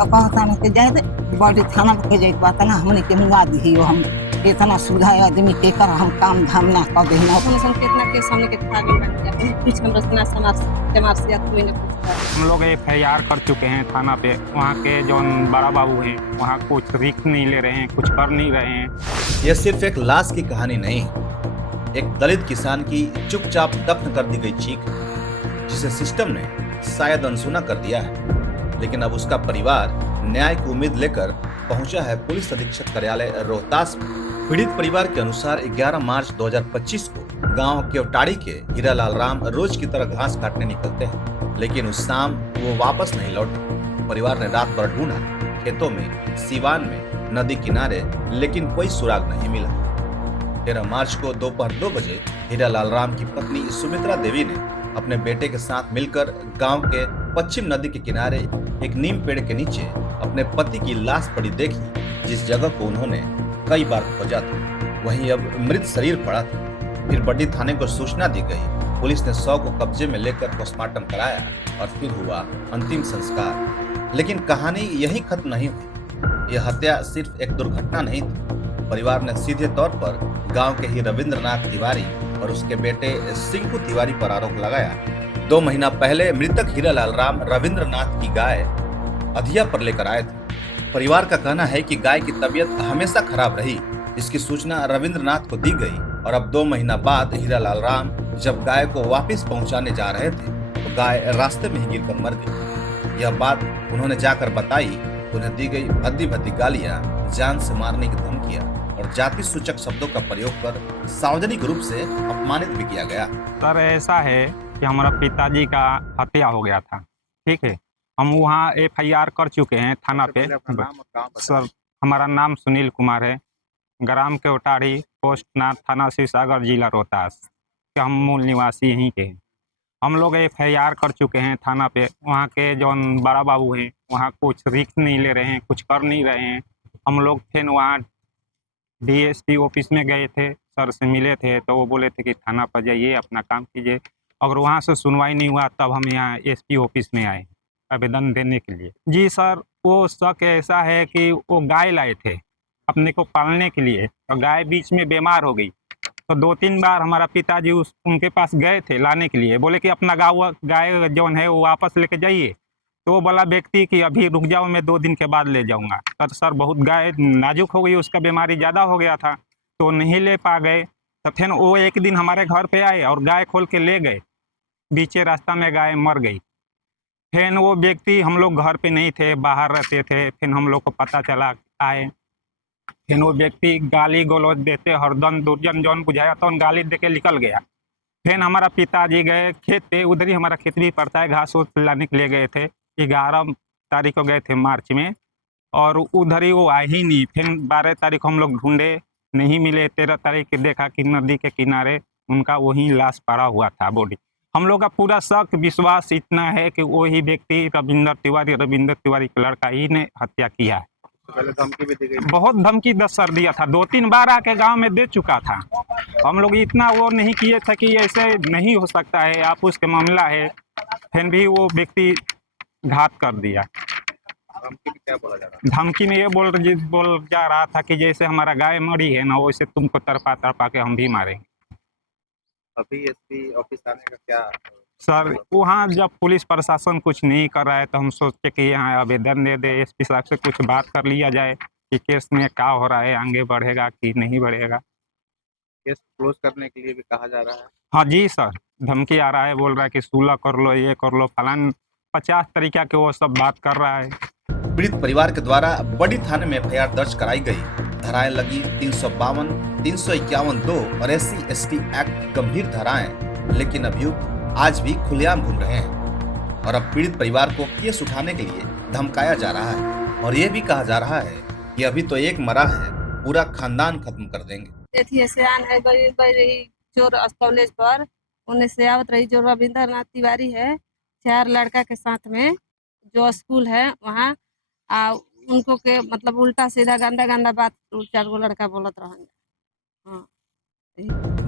तो कहता ना कि जाए बड़ी थाना पे जाए बात ना हमने के मुआ दी हो हम इतना सुविधा आदमी के कर हम काम धाम ना कर देना हम कितना केस हमने के खा गए बाकी कुछ हम रचना समाज से कोई ना पूछता। हम लोग FIR कर चुके हैं थाना पे। वहाँ के जो बड़ा बाबू हैं वहाँ कुछ रिस्क नहीं ले रहे हैं, कुछ कर नहीं रहे हैं। यह सिर्फ एक लाश की कहानी नहीं, एक दलित किसान की चुपचाप दफन कर दी गई चीख, जिसे सिस्टम ने शायद अनसुना कर दिया है। लेकिन अब उसका परिवार न्याय की उम्मीद लेकर पहुंचा है पुलिस अधीक्षक कार्यालय रोहतास में। पीड़ित परिवार के अनुसार 11 मार्च 2025 को गांव केवटाड़ी के हीरालाल राम रोज की तरह घास काटने निकलते हैं, लेकिन उस शाम वो वापस नहीं लौटे। परिवार ने रात भर ढूंढा, खेतों में, सीवान में, नदी किनारे, लेकिन कोई सुराग नहीं मिला। 13 मार्च को दोपहर 2 बजे हीरालाल राम की पत्नी सुमित्रा देवी ने अपने बेटे के साथ मिलकर गांव के पश्चिम नदी के किनारे एक नीम पेड़ के नीचे अपने पति की लाश पड़ी देखी, जिस जगह को उन्होंने कई बार खोजा था। वहीं अब मृत शरीर पड़ा था। फिर बड्डी थाने को सूचना दी गई। पुलिस ने शव को कब्जे में लेकर पोस्टमार्टम कराया और फिर हुआ अंतिम संस्कार। लेकिन कहानी यहीं खत्म नहीं हुई। यह हत्या सिर्फ एक दुर्घटना नहीं थी। परिवार ने सीधे तौर पर गांव के ही रविंद्रनाथ तिवारी और उसके बेटे सिंकू तिवारी पर आरोप लगाया। 2 महीना पहले मृतक हीरालाल राम रविंद्रनाथ की गाय अधिया पर लेकर आए थे। परिवार का कहना है कि गाय की तबीयत हमेशा खराब रही। इसकी सूचना रविंद्रनाथ को दी गई और अब 2 महीना बाद हीरालाल राम जब गाय को वापस पहुंचाने जा रहे थे तो गाय रास्ते में ही गिरकर मर गई। यह बात उन्होंने जाकर बताई। उन्हें दी गई भद्दी भद्दी गालियां, जान से मारने की धमकियां और जाति सूचक शब्दों का प्रयोग कर सार्वजनिक रूप से अपमानित भी किया गया। सर ऐसा है कि हमारा पिताजी का हत्या हो गया था, ठीक है। हम वहाँ FIR कर चुके हैं थाना पे। सर हमारा नाम सुनील कुमार है, ग्राम केवटाड़ी, पोस्ट नाथ, थाना शिवसागर, जिला रोहतास के हम मूल निवासी यहीं के हैं। हम लोग FIR कर चुके हैं थाना पे। वहाँ के जो बड़ा बाबू हैं वहाँ कुछ रिस्क नहीं ले रहे हैं, कुछ कर नहीं रहे हैं। हम लोग फिर वहाँ DSP ऑफिस में गए थे, सर से मिले थे तो वो बोले थे कि थाना पर जाइए, अपना काम कीजिए। अगर वहाँ से सुनवाई नहीं हुआ तब हम यहाँ SP ऑफिस में आए आवेदन देने के लिए। जी सर, वो शक ऐसा है कि वो गाय लाए थे अपने को पालने के लिए और गाय बीच में बीमार हो गई। तो 2-3 बार हमारा पिताजी उनके पास गए थे लाने के लिए, बोले कि अपना गाय जो है वो वापस लेके जाइए। तो वो बोला व्यक्ति कि अभी रुक जाओ, मैं 2 दिन के बाद ले जाऊंगा। तो सर बहुत गाय नाजुक हो गई, उसका बीमारी ज़्यादा हो गया था तो नहीं ले पा गए। तो फिर वो एक दिन हमारे घर पे आए और गाय खोल के ले गए। बीचे रास्ता में गाय मर गई। फिर वो व्यक्ति, हम लोग घर पे नहीं थे, बाहर रहते थे। फिर हम लोग को पता चला, आए। फिर वो व्यक्ति गाली गलौज देते हरदम दुर्जन जौन बुझाया तो गाली दे के निकल गया। फिर हमारा पिताजी गए खेत पे, उधर ही हमारा खेत भी पड़ता है, घास उस लाने के लिए गए थे। 11 तारीख को गए थे मार्च में और उधर ही वो आए ही नहीं। फिर 12 तारीख हम लोग ढूंढे, नहीं मिले। 13 तारीख के देखा कि नदी के किनारे उनका वही लाश पड़ा हुआ था, बॉडी। हम लोग का पूरा शक विश्वास इतना है कि वही व्यक्ति रविंद्र तिवारी का लड़का ही ने हत्या किया है। पहले धमकी भी दी गई, बहुत धमकी 10 सर दिया था, 2-3 बार आके गांव में दे चुका था। हम लोग इतना वो नहीं किए थे कि ऐसे नहीं हो सकता है, आप उसके मामला है। फिर भी वो व्यक्ति घात कर दिया। धमकी में क्या बोला जा रहा धमकी में ये बोल जा रहा था कि जैसे हमारा गाय मरी है ना, वैसे तुमको तरपा के हम भी मारेंगे। अभी SP ऑफिस आने का क्या सर वहाँ जब पुलिस प्रशासन कुछ नहीं कर रहा है तो हम सोचे कि यहाँ आवेदन दे दे, SP साहब से कुछ बात कर लिया जाए कि केस में क्या हो रहा है, आगे बढ़ेगा कि नहीं बढ़ेगा। केस क्लोज करने के लिए भी कहा जा रहा है। हाँ जी सर, धमकी आ रहा है, बोल रहा है कि सुलह कर लो, ये कर लो, फलान 50 तरीका के वो सब बात कर रहा है। पीड़ित परिवार के द्वारा बड़ी थाने में FIR दर्ज कराई गई। धाराएं लगी 352, 351(2) और SC/ST एक्ट गंभीर धाराएं, लेकिन अभियुक्त आज भी खुलेआम घूम रहे हैं और अब पीड़ित परिवार को केस उठाने के लिए धमकाया जा रहा है और ये भी कहा जा रहा है कि अभी तो एक मरा है, पूरा खानदान खत्म कर देंगे। एथी से आन है रही चोर कॉलेज पर, उन्हें से आवत रही जो रविंद्रनाथ तिवारी है 4 लड़का के साथ में, जो स्कूल है वहाँ उनको के मतलब उल्टा सीधा गंदा बात 4 गो लड़का बोलत रहेंगे। हाँ,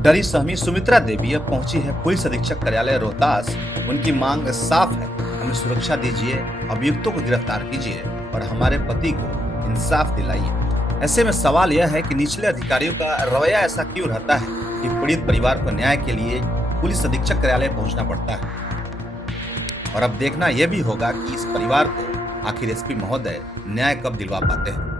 डरी सहमी सुमित्रा देवी अब पहुंची है पुलिस अधीक्षक कार्यालय रोहतास। उनकी मांग साफ है, हमें सुरक्षा दीजिए, अभियुक्तों को गिरफ्तार कीजिए। और हमारे पति को इंसाफ दिलाइए। ऐसे में सवाल यह है कि निचले अधिकारियों का रवैया ऐसा क्यों रहता है कि पीड़ित परिवार को न्याय के लिए पुलिस अधीक्षक कार्यालय पहुंचना पड़ता है। और अब देखना यह भी होगा कि इस परिवार को आखिर एसपी महोदय न्याय कब दिलवा पाते हैं।